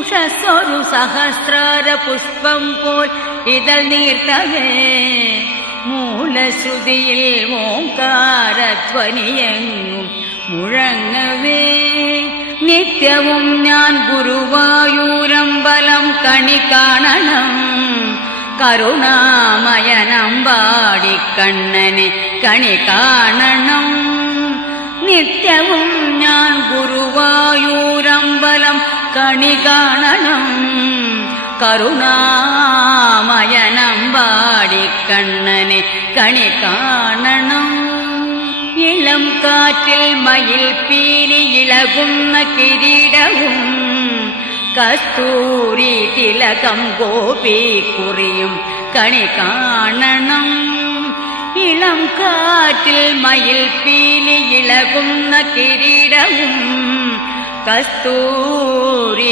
ഉഷസ്സൊരു സഹസ്രാര പുഷ്പം പോൽ ഇതൾ നീർത്തവേ മൂലശ്രുതിയിൽ ഓംകാരധ്വനിയെങ്ങും മുഴങ്ങവേ നിത്യവും ഞാൻ ഗുരുവായൂരമ്പലം കണി കാണണം കരുണാമയനമ്പാടിക്കണ്ണനെ കണി കാണണം നിത്യവും ഞാൻ ഗുരുവായൂരമ്പലം കണി കാണണം കരുണാമയനമ്പാടിക്കണ്ണനെ കണി കാണണം ഇളം കാറ്റിൽ മയിൽ പീലി ഇളകുന്ന കിരീടവും കസ്തൂരി തിലകം ഗോപിക്കുറിയും കണി കാണണം ഇളം കാറ്റിൽ മയിൽ പീലി ഇളകുന്ന കിരീടവും കസ്തൂരി